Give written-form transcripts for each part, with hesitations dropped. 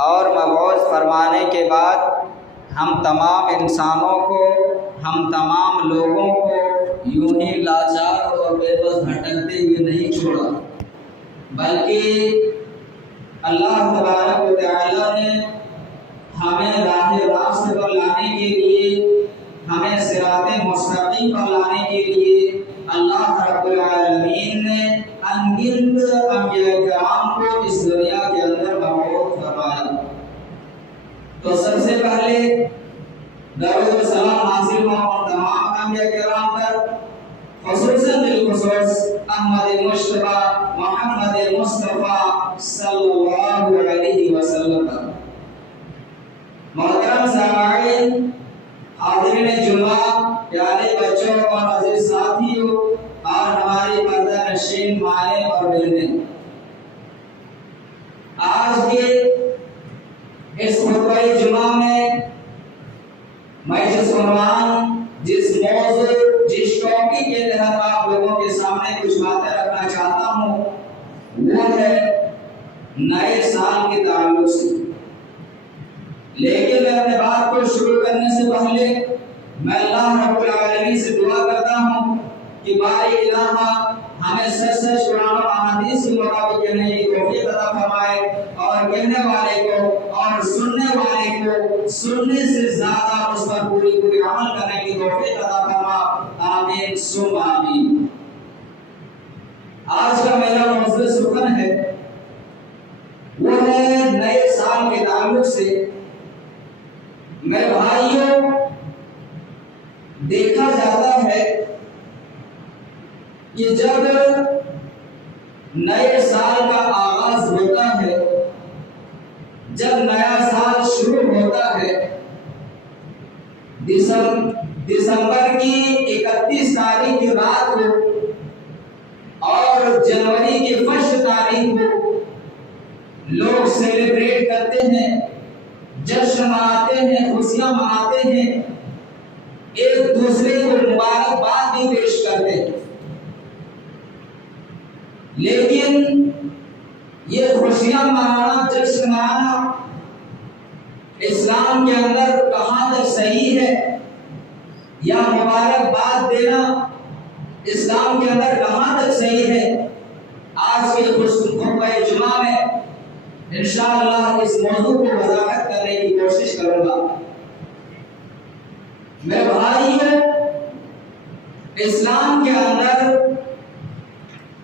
اور مبعوث فرمانے کے بعد ہم تمام انسانوں کو، ہم تمام لوگوں کو یوں ہی لاچار اور بے بس بھٹکتے ہوئے نہیں چھوڑا، بلکہ اللہ تبارک و تعالیٰ نے ہمیں راہ راست پر لانے کے لیے، ہمیں صراط مستقیم پر لانے کے لیے اللہ رب العالمین نے ان گنت انبیاء کرام کو اس دنیا کے اندر مبعوث فرمایا۔ تو سب سے پہلے درود و سلام نازل ہوں تمام انبیاء کرام پر، خصوصاً بالخصوص احمد مصطفیٰ محمد مصطفیٰ صلی اللہ علیہ وسلم پر۔ محترم سامعین، حاضرین جمعہ، پیارے بچوں اور عزیز ساتھیوں اور ہماری پردہ نشین مائیں اور بہنیں، آج کے اس خطبہ جمعہ میں میں جس عنوان، جس موضوع، جس ٹاپک کے تحت آپ لوگوں کے سامنے کچھ باتیں رکھنا چاہتا ہوں وہ ہے نئے سال کے تعلق سے۔ لیکن میں اپنے بات کو شروع کرنے سے پہلے میں اللہ رب العالمین سے دعا کرتا ہوں کہ باری الہ ہمیں سچ سچ قرآن و احادیث کے مطابق کہنے کی توفیق عطا فرمائے، اور کہنے والے کو اور سننے والے کو سننے سے زیادہ اس پر پوری عمل کرنے کی توفیق عطا فرما، آمین ثم آمین۔ آج کا میرا موضوع سخن ہے، وہ ہے نئے سال کے تعلق سے۔ میرے بھائیوں، دیکھا جاتا ہے کہ جب نئے سال کا آغاز ہوتا ہے، جب نیا سال شروع ہوتا ہے، دسمبر کی 31 تاریخ کی رات کو اور جنوری کی فرسٹ تاریخ کو لوگ سیلیبریٹ کرتے ہیں، جشن مناتے ہیں، خوشیاں مناتے ہیں، ایک دوسرے کو مبارکباد بھی پیش کرتے ہیں۔ لیکن یہ خوشیاں منانا، جشن منانا اسلام کے اندر کہاں تک صحیح ہے، یا مبارکباد دینا اسلام کے اندر کہاں تک صحیح ہے، آج کے خطبہ جمعہ میں انشاءاللہ اس موضوع کو وضاحت کرنے کی کوشش کروں گا۔ میرے بھائیوں، اسلام کے اندر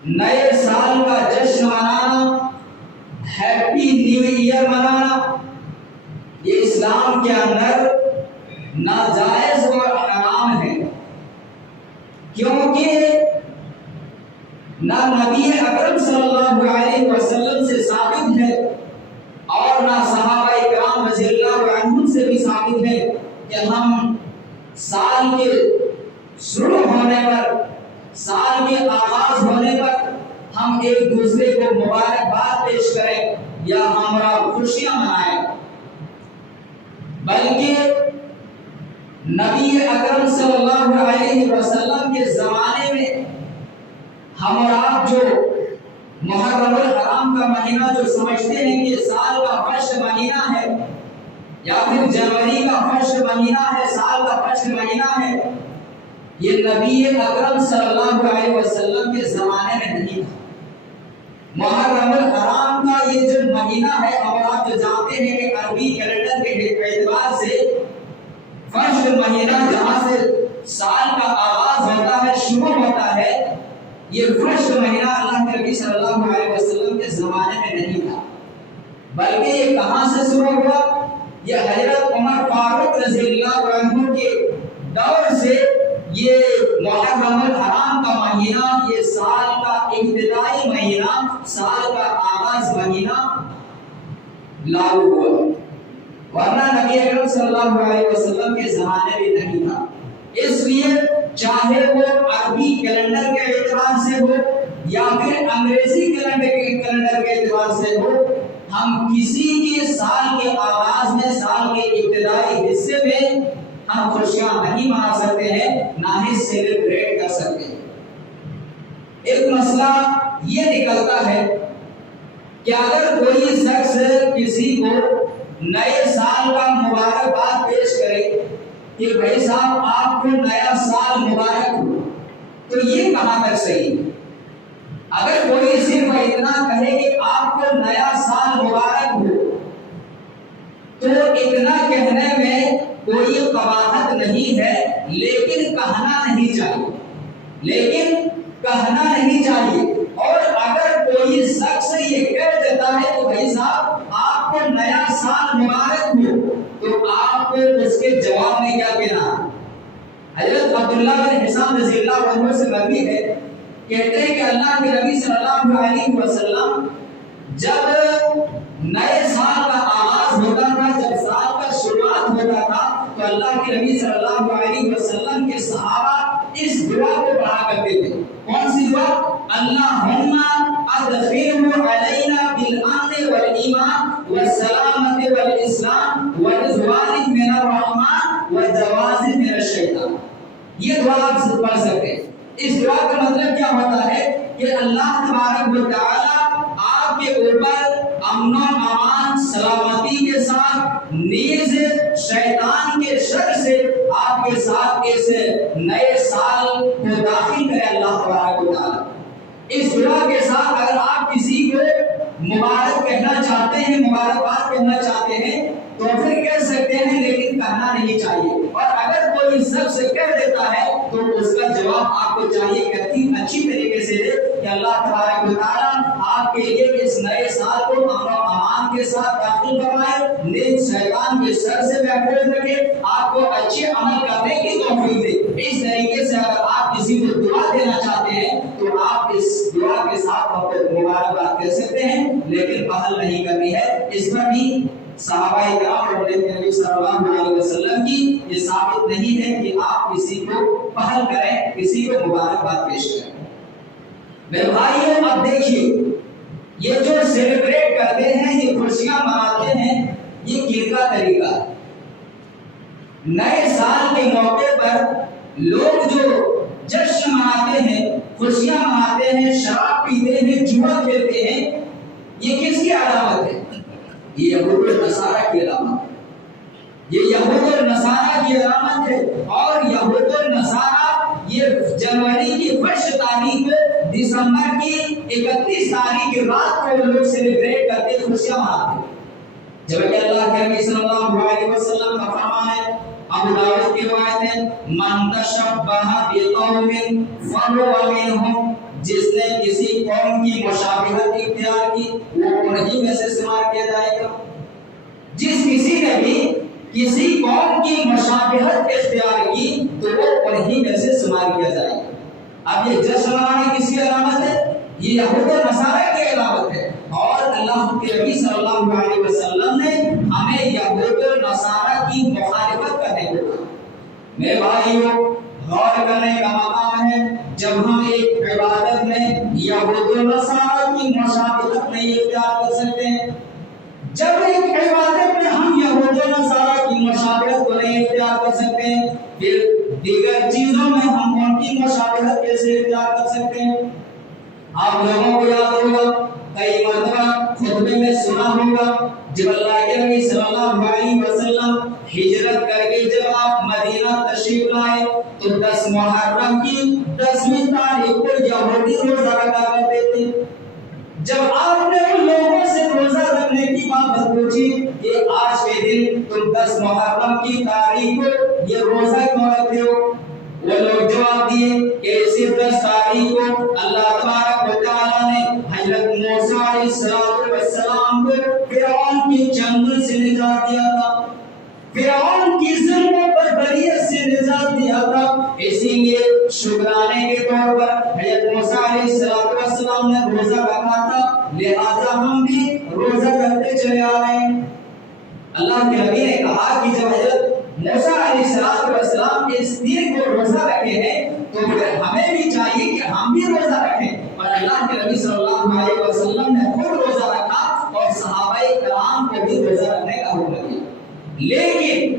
نئے سال کا جشن منانا، ہیپی نیو ایئر منانا، یہ اسلام کے اندر ناجائز اور حرام ہے، کیونکہ نہ نبی اکرم صلی اللہ علیہ وسلم سے ثابت ہے اور نہ صحابہ کرام رضی اللہ عنہم سے بھی ثابت ہے کہ ہم سال کے شروع ہونے پر، سال کے آغاز ہونے پر ہم ایک دوسرے کو مبارکباد پیش کریں یا ہمارا خوشیاں منائیں، بلکہ نبی اکرم صلی اللہ علیہ وسلم کے زمانے میں ہم اور آپ جو محرم الحرام کا مہینہ جو سمجھتے ہیں کہ سال کا فرسٹ مہینہ ہے، یا پھر جنوری کا فرسٹ مہینہ ہے، سال کا فرسٹ مہینہ ہے، یہ نبی اکرم صلی اللہ علیہ وسلم کے زمانے میں نہیں تھا۔ محرم الحرام کا یہ جو مہینہ ہے، اور آپ جو جانتے ہیں کہ عربی کیلنڈر کے اعتبار سے فرسٹ مہینہ جہاں سے سال کا آغاز ہوتا ہے، شروع ہوتا ہے، یہ فرسٹ مہینہ اللہ کے نبی صلی اللہ علیہ وسلم کے زمانے میں نہیں تھا، بلکہ یہ کہاں سے شروع ہوا؟ یہ حضرت عمر فاروق رضی اللہ عنہ کے دور سے یہ محرم الحرام کا مہینہ، یہ سال کا ابتدائی مہینہ، سال کا آغاز مہینہ لاگو ہوا، ورنہ نبی اکرم صلی اللہ علیہ وسلم کے زمانے میں نہیں تھا۔ اس لیے چاہے وہ عربی کیلنڈر کے اعتبار سے ہو یا پھر انگریزی کیلنڈر کے اعتبار سے ہو، ہم کسی کے سال کے آغاز میں، سال کے ابتدائی حصے میں ہم خوشیاں نہیں منا سکتے ہیں، نہ ہی سیلیبریٹ کر سکتے ہیں۔ ایک مسئلہ یہ نکلتا ہے کہ اگر کوئی شخص کسی کو نئے سال کا مبارکباد پیش کرے کہ بھائی صاحب آپ کو نیا سال مبارک ہو، تو یہ کہاں تک صحیح ہے؟ اگر کوئی صرف اتنا کہے کہ آپ کو نیا سال مبارک ہو، تو اتنا کہنے میں کوئی قباحت نہیں ہے، لیکن کہنا نہیں چاہیے، اور اگر کوئی شخص یہ کہہ دیتا ہے کہ بھائی صاحب آپ کو نیا سال مبارک ہو، تو آپ کو اس کے جواب میں کیا کہنا؟ حضرت عبداللہ بن حسام رضی اللہ عنہ سے مروی ہے، کہتے ہیں کہ اللہ کے نبی صلی اللہ علیہ وسلم جب نئے سال کا آغاز ہوتا تھا، جب سال کا شروعات ہوتا تھا، تو اللہ کے نبی صلی اللہ علیہ وسلم کے صحابہ اس دعا کو پڑھا کرتے تھے۔ کون سی دعا؟ اللہم ادخلہ علینا بالامن والایمان والسلامۃ والاسلام ورضوان من الرحمن وجواز من الشیطان۔ یہ دعا آپ سے پڑھ سکتے ہیں۔ اس دعا کا مطلب کیا ہوتا ہے کہ اللہ تبارک و تعالی آپ کے اوپر امن و امان سلامتی کے ساتھ، نیز شیطان کے شر سے آپ کے ساتھ اس نئے سال کو داخل کرے اللہ تبارک و تعالی۔ اس دعا کے ساتھ اگر آپ کسی کو مبارک کہنا چاہتے ہیں، مبارکباد کہنا چاہتے ہیں، تو پھر کہہ سکتے ہیں، لیکن کہنا نہیں چاہیے۔ اور اگر کوئی شخص کہہ دیتا ہے تو اس کا جواب آپ کو چاہیے کہ اچھی طریقے سے دے کہ اللہ تبارک و تعالیٰ آپ کے لیے اس نئے سال کو امن و امان کے ساتھ داخل کروائے، نیز شیطان کے شر سے محفوظ رکھے، آپ کو اچھے عمل کرنے کی توفیق دے۔ اس طریقے سے اگر آپ کسی کو دعا دینا چاہتے ہیں تو آپ اس دعا کے ساتھ مبارکباد کہہ سکتے ہیں، لیکن پہل نہیں کرنی ہے۔ اس پر بھی صحابہ کرام اور نبی صلی اللہ علیہ وسلم کی یہ ثابت نہیں ہے کہ آپ کسی کو پہل کریں، کسی کو مبارکباد پیش کریں۔ میرے بھائیوں، اب دیکھیے یہ جو سیلیبریٹ کرتے ہیں، یہ خوشیاں مناتے ہیں، یہ کن کا طریقہ ہے؟ نئے سال کے موقع پر لوگ جو جشن مناتے ہیں، خوشیاں مناتے ہیں، شراب پیتے ہیں، جوا کھیلتے ہیں، یہ کس کی علامت ہے؟ یہ یہود و نصارہ کی علامت ہے۔ یہ یہود و نصارہ کی علامت ہے، اور یہود و نصارہ یہ جنوری کی 1 تاریخ، دسمبر کی 31 تاریخ کی رات کو لوگ سیلیبریٹ کرتے، خوشیاں مناتے، جبکہ اللہ کے نبی صلی اللہ علیہ وسلم کا فرمان ہے، ابو داؤد کی روایت ہے، من تشبہ بقوم فہو منہم، جس نے کسی قوم کی مشابہت اختیار کی وہ انہی میں سے شمار کیا جائے گا۔ جس کسی نے بھی کسی قوم کی مشابہت اختیار کی تو وہ انہی میں سے شمار کیا جائے گا۔ اب یہ جشن منانے کس کی علامت ہے؟ یہ یہود و نصارہ کی علامت ہے، اور اللہ کے نبی صلی اللہ علیہ وسلم نے ہمیں یہود و نصارہ کی مخالفت کرنے کو کہا۔ میرے بھائیوں، غور کرنے کا مقام ہے، جب ہم ایک عبادت میں یہود و نصارہ کی مشابہت نہیں اختیار کر سکتے، جب ایک عبادت میں ہم یہود و نصارہ کی مشابہت کو نہیں اختیار کر سکتے، پھر دیگر چیزوں میں ہم ان کی مشابہت کیسے اختیار کر سکتے ہیں؟ آپ لوگوں کو یاد ہوگا، کئی مرتبہ خطبے میں سنا ہوگا، جب اللہ کے نبی صلی اللہ علیہ وسلم ہجرت کر کے جب آپ مدینہ تشریف لائے تو 10 محرم کی 10ویں تاریخ کو یہودی روزہ رکھا کرتے تھے۔ جب آپ نے ان لوگوں سے روزہ رکھنے کی بات پوچھی کہ آج کے دن تم 10 محرم کی تاریخ کو یہ روزہ کیوں رکھتے ہو، وہ لوگ جواب دیے کہ اسی 10 تاریخ کو اللہ تبارک و تعالیٰ نے حضرت موسیٰ علیہ السلام کو فرعون کی چنگل سے نجات دیا تھا، فرعون کی ظلموں پر بریت سے نجات دیا تھا، اسی لیے شکرانے کے طور پر حضرت موسیٰ علیہ السلام نے روزہ رکھا تھا، لہذا ہم بھی روزہ رکھتے چلے آ رہے ہیں۔ اللہ کے نبی نے کہا کہ جب حضرت موسیٰ علیہ السلام اس دن کو روزہ رکھے ہیں تو پھر ہمیں بھی چاہیے کہ ہم بھی روزہ رکھیں، اور اللہ کے نبی صلی اللہ علیہ وسلم نے خود روزہ رکھا اور صحابہ کرام کو بھی روزہ رکھنے کا حکم دیا۔ لیکن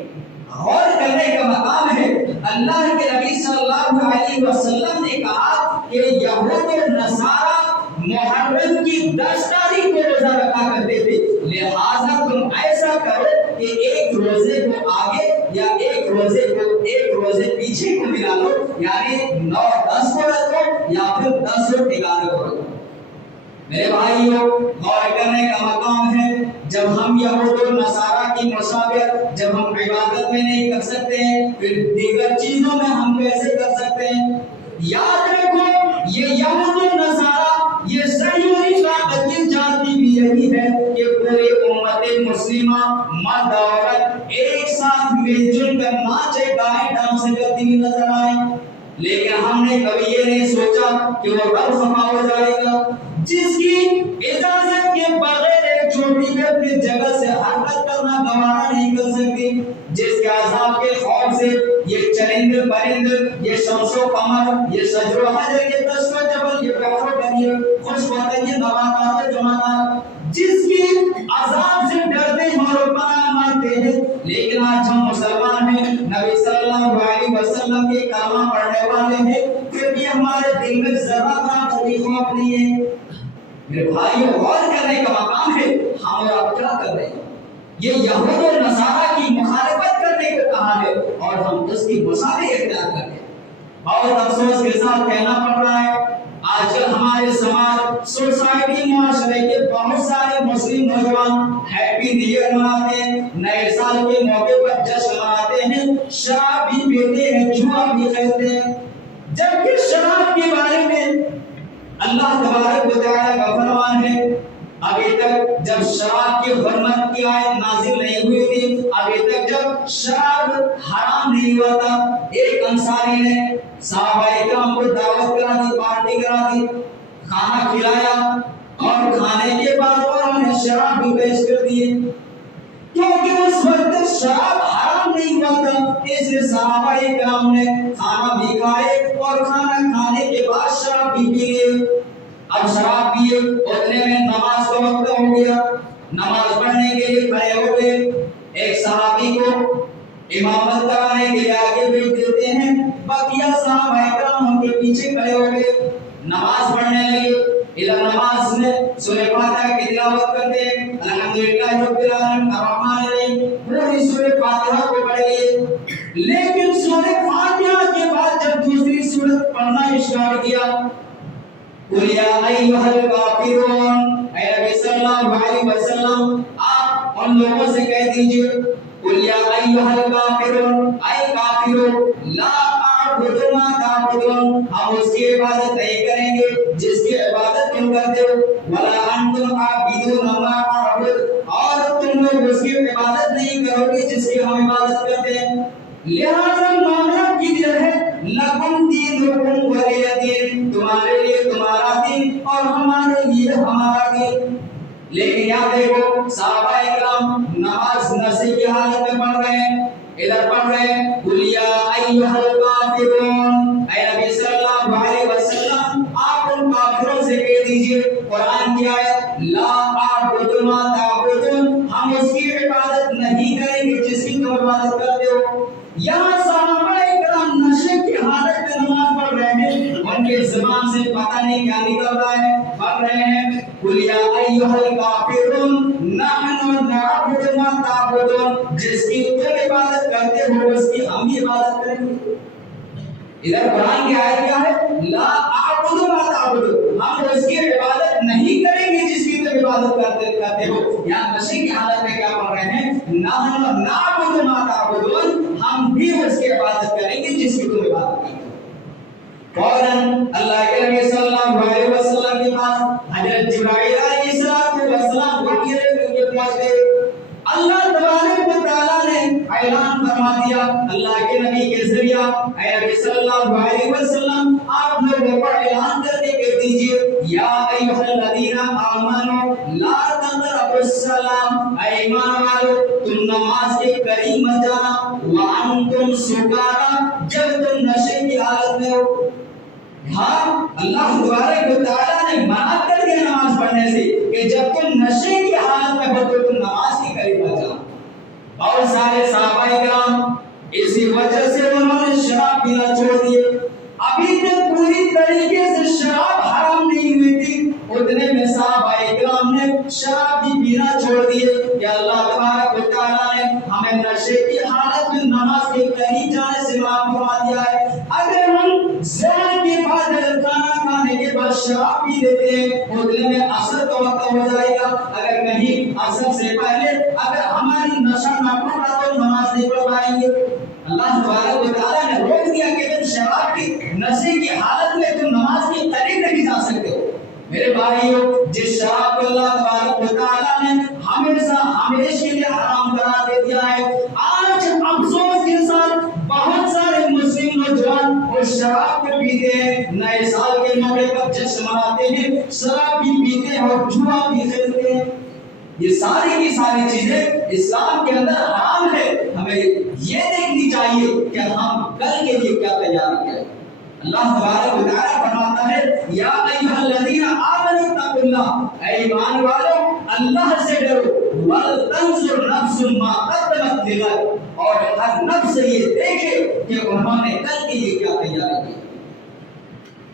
غور کرنے کا مقام ہے، اللہ کے نبی صلی اللہ علیہ وسلم نے کہا کہ یہود و نصارہ محرم کی 10 تاریخ کو روزہ رکھا کرتے تھے، لہذا تم ایک روزے کو آگے یا ایک روزے پیچھے کو ملا لو، یعنی 9-10 کو رکھو یا پھر 10-11 کو رکھو۔ میرے بھائیوں، غور کرنے کا مقام ہے، جب ہم یہود و نصارہ کی مشابہت جب ہم عبادت میں نہیں کر سکتے ہیں، پھر دیگر چیزوں میں ہم کیسے کر سکتے ہیں؟ یاد رکھو، یہ یہود و نصارہ، یہ صحیح طاقت کی جاتی بھی یہی ہے کہ پوری امت مسلمہ مرد عورت ایک ساتھ مل جل کر ناچے گائے ڈانس کرتی ہوئی نظر آئے، لیکن ہم نے کبھی یہ نہیں سوچا کہ وہ رب خفا ہو جائے گا، جس کی اجازت کے بغیر ایک چھوٹی بھی اپنی جگہ سے حرکت کرنا گوارا نہیں کر سکتی، جس کے عذاب کے خوف سے یہ چرند پرند، یہ شمس و قمر، یہ شجر و حجر، یہ دشت و جبل، یہ بحر و بر، یہ خشک و طیب، یہ نباتات و جمادات، جس کی عذاب سے ڈرتے ہیں اور پناہ مانگتے ہیں، لیکن آج ہم مسلمان ہیں، نبی صلی اللہ علیہ وسلم کے کلمہ پڑھنے والے ہیں، پھر بھی ہمارے دل میں ذرا برابر بھی خوف نہیں ہے۔ میرے بھائیوں، غور کرنے کا مقام ہے، ہم اور آپ کیا کر رہے ہیں؟ یہ یہود و نصارہ کی مخالفت کرنے کو کہا ہے اور ہم اس کی مشابہت اختیار کر رہے ہیں۔ بہت افسوس کے ساتھ کہنا پڑ رہا ہے، آج کل ہمارے سماج، سوسائٹی، معاشرے کے بہت سارے مسلم نوجوان ہیپی نیو ایئر مناتے ہیں، نئے سال کے موقع پر جشن مناتے ہیں، شراب بھی پیتے ہیں، جوا بھی کھیلتے ہیں، جبکہ شراب کے بارے میں اللہ تبارک و تعالیٰ کا فرمان ہے، ابھی تک جب شراب کی حرمت کی آیت نازل نہیں ہوئی تھی، ابھی تک جب شراب حرام نہیں ہوا تھا، ایک انصاری نے صحابہ اکرام کو دعوت کرا دی، پارٹی کرا دی، کھانا کھلایا اور کھانے کے بعد انہوں نے شراب بھی پیش کر دیے، کیونکہ اس وقت شراب حرام نہیں ہوا تھا، اس لیے صحابہ اکرام نے کھانا بھی کھائے اور کھانا کھانے کے بعد شراب بھی پی لیے۔ اب شراب پیے اتنے میں نماز کا وقت ہو گیا، نماز پڑھنے کے لیے کھڑے ہو گئے، ایک صحابی کو امامت کرانے کے لیے آگے بھیج دیتے ہیں، بقیہ صحابہ اکرام ان کے پیچھے کھڑے ہو گئے، نماز پڑھنے لگے، ادھر نماز میں سورہ فاتحہ کی تلاوت کرتے ہیں، الحمدللہ رب العالمین الرحمن الرحیم، پوری سورہ فاتحہ کو پڑھ لیے، لیکن سورہ فاتحہ کے بعد جب دوسری سورت پڑھنا اسٹارٹ کیا، قُلْ يَا أَيُّهَا الْكَافِرُونَ، اے نبی صلی اللہ علیہ وسلم آپ ان لوگوں سے کہہ دیجئے، قُلْ يَا أَيُّهَا الْكَافِرُونَ، اے کافرو، لا أَعْبُدُ مَا تَعْبُدُونَ، ہم اس کی عبادت نہیں کریں گے جس کی عبادت تم کرتے ہو، وَلَا أَنْتُمْ عَابِدُونَ مَا أَعْبُدُ، اور تم لوگ اس کی عبادت نہیں کرو گے جس کی ہم عبادت کرتے ہیں، لہذا معاملہ کلیئر ہے، لَكُمْ دِينُكُمْ وَلِيَ دِينِ، تمہارے لیے تمہارا دین اور ہمارے لیے ہمارا دین۔ لیکن یاد دیکھو، صحابہ اکرام نماز نشے کی حالت میں پڑھ رہے ہیں، ادھر پڑھ رہے ہیں قُلْ يَا أَيُّهَا الْكَافِرُونَ، اے نبی صلی اللہ علیہ وسلم آپ ان کافروں سے کہہ دیجئے، قرآن کی آیت لا أَعْبُدُ مَا تَعْبُدُونَ، ہم اس کی عبادت نہیں کریں گے جس کی تم عبادت کرتے ہو۔ یہاں صحابہ اکرام نشے کی حالت میں نماز پڑھ رہے ہیں، ان کے زبان سے پتہ نہیں کیا نکل رہا ہے، پڑھ رہے ہیں قُلْ يَا أَيُّهَا الْكَافِرُونَ نَحْنُ نَعْبُدُ مَا تَعْبُدُونَ، جس کی تم عبادت کرتے ہو اس کی ہم بھی عبادت کریں گے۔ ادھر قرآن کی آیت کیا ہے؟ لا أعبد ما تعبدون، ہم اس کی عبادت نہیں کریں گے جس کی تم عبادت کرتے ہو۔ یہاں نشے کی حالت میں کیا پڑھ رہے ہیں؟ نحن نعبد ما تعبدون، ہم بھی اس کی عبادت کریں گے جس کی تم عبادت کرتے ہو۔ فوراً اللہ کے نبی صلی اللہ علیہ وسلم کے پاس حضرت جبرائیل علیہ السلام وحی لے کے پہنچ گئے۔ اللہ تبارک و تعالیٰ نے اعلان فرما دیا اللہ کے نبی کے ذریعہ، اے نبی صلی اللہ علیہ وسلم آپ لوگوں کو اعلان کر کے کہہ دیجئے، یا ایھا الذین آمنوا لا تقربوا الصلاۃ، اے ایمان والو تم نماز کے قریب مت جانا، وانتم سکارا، جب تم نشے کی حالت میں ہو۔ ہاں اللہ تبارک و تعالیٰ نے منع کر دیا نماز پڑھنے سے کہ جب تم نشے کی حالت میں ہو تو تم نماز کے قریب مت جانا۔ اور سارے صحابہ اکرام اسی وجہ سے انہوں نے شراب پینا چھوڑ دیے۔ ابھی تک پوری طریقے سے شراب حرام نہیں ہوئی تھی، اتنے میں صحابہ اکرام نے شراب بھی پینا چھوڑ دیے کہ اللہ تبارک و تعالیٰ نے ہمیں نشے کی حالت میں نماز کے قریب جانے سے معاف فرما دیا ہے۔ اگر ہم زہر کے بعد کھانا کھانے کے بعد شراب پی لیتے ہیں وہ دل میں اثر کا وقت ہو جائے گا، اگر کہیں اثر سے پہلے اگر ہماری نشہ نہ پڑا تو نماز نہیں پڑھ پائیں گے۔ اللہ تبارک و تعالیٰ نے روک دیا کہ تم شراب کی نشے کی حالت میں تم نماز کے قریب نہیں جا سکتے ہو۔ میرے بھائیو، جس شراب کو اللہ تبارک و تعالیٰ نے ہمیشہ کے لیے حرام قرار دے دیا ہے، آج افسوس کے ساتھ بہت سارے مسلم نوجوان وہ شراب کو پیتے ہیں، نئے سال کے موقع پر جشن مناتے ہیں، شراب بھی پیتے ہیں اور جوا بھی کھیلتے ہیں۔ یہ ساری کی ساری چیزیں اسلام کے اندر حرام ہے۔ ہمیں یہ دیکھنی چاہیے کہ ہم کل کے لیے کیا تیار کریں۔ اللہ تبارک و تعالیٰ فرماتا ہے یا ایھا الذین آمنوا اتقوا اللہ، اے ایمان والو اللہ سے ڈرو، ولتنظر نفس ما قدمت لغد، اور ہر نفس یہ دیکھے کہ انہوں نے کل کے لیے کیا تیاری کی،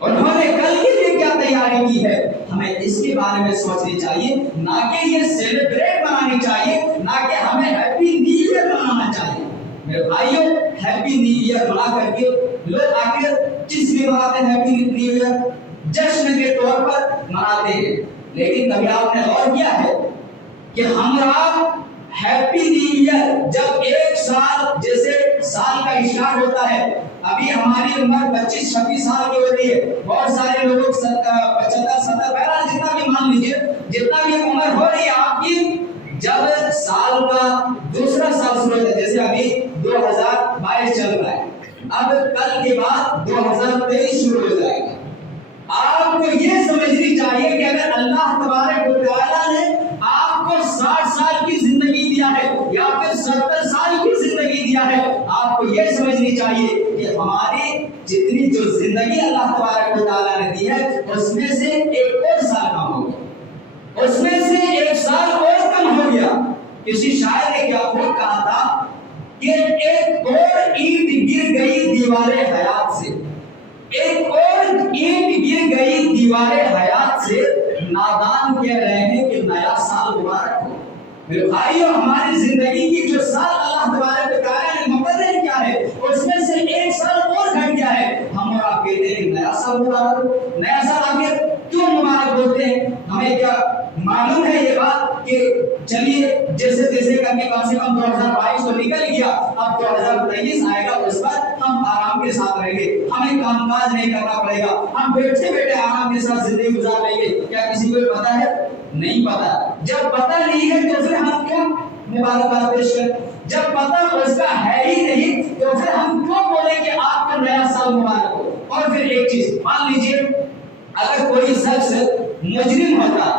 انہوں نے کل کے لیے کیا تیاری کی ہے۔ ہمیں اس کے بارے میں سوچنی چاہیے، نہ کہ یہ سیلیبریٹ منانی چاہیے، نہ کہ ہمیں ہیپی نیو ایئر منانا چاہیے۔ میرے بھائیو، ہیپی نیو ایئر منا کر کے لوگ آخر کس لیے مناتے ہیں؟ ہیپی نیو ایئر جشن کے طور پر مناتے ہیں، لیکن کبھی آپ نے غور کیا ہے کہ ہم آپ ہیپی نیو ایئر جب ایک سال جیسے سال کا اسٹارٹ ہوتا ہے، ابھی ہماری عمر 25-26 سال کی ہوتی ہے، بہت سارے لوگ 75-70 بہرحال جتنا بھی مان لیجیے جتنا بھی عمر ہو رہی ہے آپ کی، جب سال کا دوسرا سال شروع ہوتا ہے، جیسے ابھی 2022 چل رہا ہے، اب کل کے بعد 2023 شروع ہو جائے گا۔ آپ کو یہ سمجھنی چاہیے کہ اگر اللہ تبارک و تعالیٰ نے آپ کو 60 سال کی زندگی دیا ہے یا پھر 70 سال کی زندگی دیا ہے، آپ کو یہ سمجھنی چاہیے کہ ہماری جتنی جو زندگی اللہ تبارک و تعالیٰ نے دی ہے اس میں سے ایک اور سال کم ہو گیا، اس میں سے ایک سال اور کم ہو گیا۔ کسی شاعر نے کیا خود کہا تھا کہ ایک اور اینٹ گر گئی دیوار حیات سے، ایک اور اینٹ گر گئی دیوار حیات سے، نادان کہہ رہے ہیں کہ نیا سال مبارک ہو۔ میرے بھائیو، ہماری زندگی کی جو سال اللہ تبارک و تعالیٰ نے مقرر کیا ہے اس میں سے ایک سال اور گھٹ گیا ہے، ہم اور آپ کہتے ہیں نیا سال مبارک ہو۔ نیا سال آخر کیوں مبارک بولتے ہیں؟ ہمیں کیا معلوم ہے یہ بات کہ چلیے جیسے تیسے کر کے کم سے کم 2022 تو نکل گیا، اب 2023 آئے گا، اس پر ہم آرام کے ساتھ رہیں گے، ہمیں کام کاج نہیں کرنا پڑے گا، ہم بیٹھے بیٹھے آرام کے ساتھ زندگی گزار لیں گے۔ کیا کسی کو پتا ہے؟ نہیں پتا۔ جب پتا نہیں ہے تو پھر ہم کیوں مبارکباد پیش کریں؟ جب پتا اس کا ہے ہی نہیں تو پھر ہم کیوں بولیں کہ آپ کا نیا سال مبارک ہو؟ اور پھر ایک چیز مان لیجئے، اگر کوئی شخص مجرم ہوتا،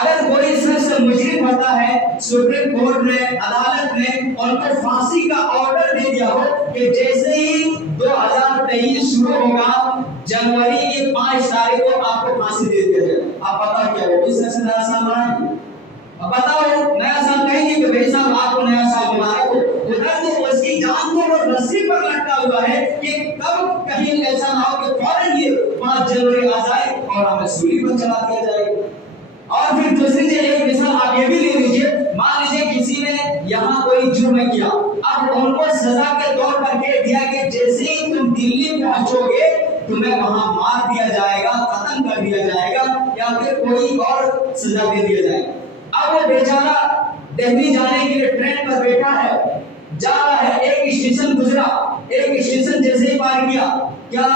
اگر کوئی شخص مجرم ہوتا ہے، سپریم کورٹ نے، عدالت نے ان کو پھانسی کا آرڈر دے دیا ہو کہ جیسے ہی 2023 شروع ہوگا جنوری کی 5 تاریخ کو آپ کو پھانسی دے دیا جائے، آپ بتاؤ کیا وہ اس سے نیا سال منائیں گے؟ اب بتاؤ نیا سال کہیں گے کہ بھائی صاحب آپ کو نیا سال مبارک ہو، ادھر تو اس کی جان کو وہ رسی پر لٹکا ہوا ہے کہ کب کہیں ایسا نہ ہو کہ فوراً یہ 5 جنوری آ جائے اور ہمیں سولی پر چلا دیا جائے۔ اور پھر دوسری ایک مثال آپ یہ بھی لے لیجیے، مان لیجیے کسی نے یہاں کوئی جرم کیا، اب ان کو سزا کے طور پر کہہ دیا کہ جیسے ہی تم دلی پہنچو گے تمہیں وہاں مار دیا جائے گا، ختم کر دیا جائے گا یا پھر کوئی اور سزا دے دیا جائے گا۔ اب وہ بیچارہ دہلی جانے کے لیے ٹرین پر بیٹھا ہے، جا رہا ہے، ایک اسٹیشن گزرا، ایک اسٹیشن جیسے ہی پار کیا، کیا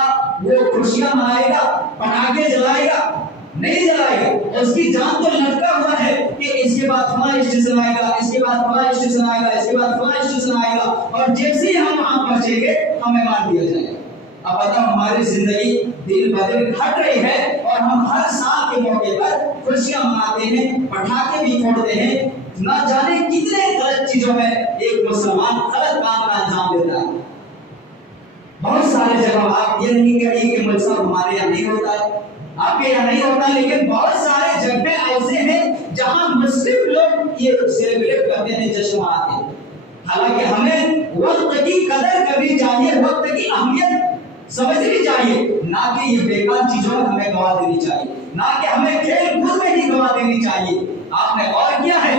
وہ خوشیاں منائے گا، پٹاخے جلائے گا؟ نہیں جلائے گا۔ اس کی جان تو لٹکا ہوا ہے کہ اس کے بعد فلاں اسٹیشن آئے گا، اس کے بعد فلاں اسٹیشن آئے گا، اس کے بعد فلاں اسٹیشن آئے گا، اور جیسے ہی ہم وہاں پہنچیں گے ہمیں مار دیا جائے گا۔ اب بتاؤ ہماری زندگی دن بدن گھٹ رہی ہے اور ہم ہر سال کے موقع پر خوشیاں مناتے ہیں، پٹاخے بھی پھوڑتے ہیں، نہ جانے کتنے غلط چیزوں میں ایک مسلمان غلط کام کا انجام دیتا ہے۔ بہت سارے جگہ آپ یہ نہیں کہیے کہ ملک صاحب ہمارے یہاں نہیں ہوتا ہے، آپ کے یہاں نہیں ہوتا، لیکن بہت سارے جگہ ایسے ہیں جہاں مسلم لوگ یہ سیلیبریٹ کرتے ہیں، جشن مناتے ہیں۔ حالانکہ ہمیں وقت کی قدر کرنی چاہیے، وقت کی اہمیت سمجھنی چاہیے، نہ کہ یہ بیکار چیزوں میں ہمیں گوا دینی چاہیے، نہ کہ ہمیں کھیل کود میں ہی گوا دینی چاہیے۔ آپ نے غور کیا ہے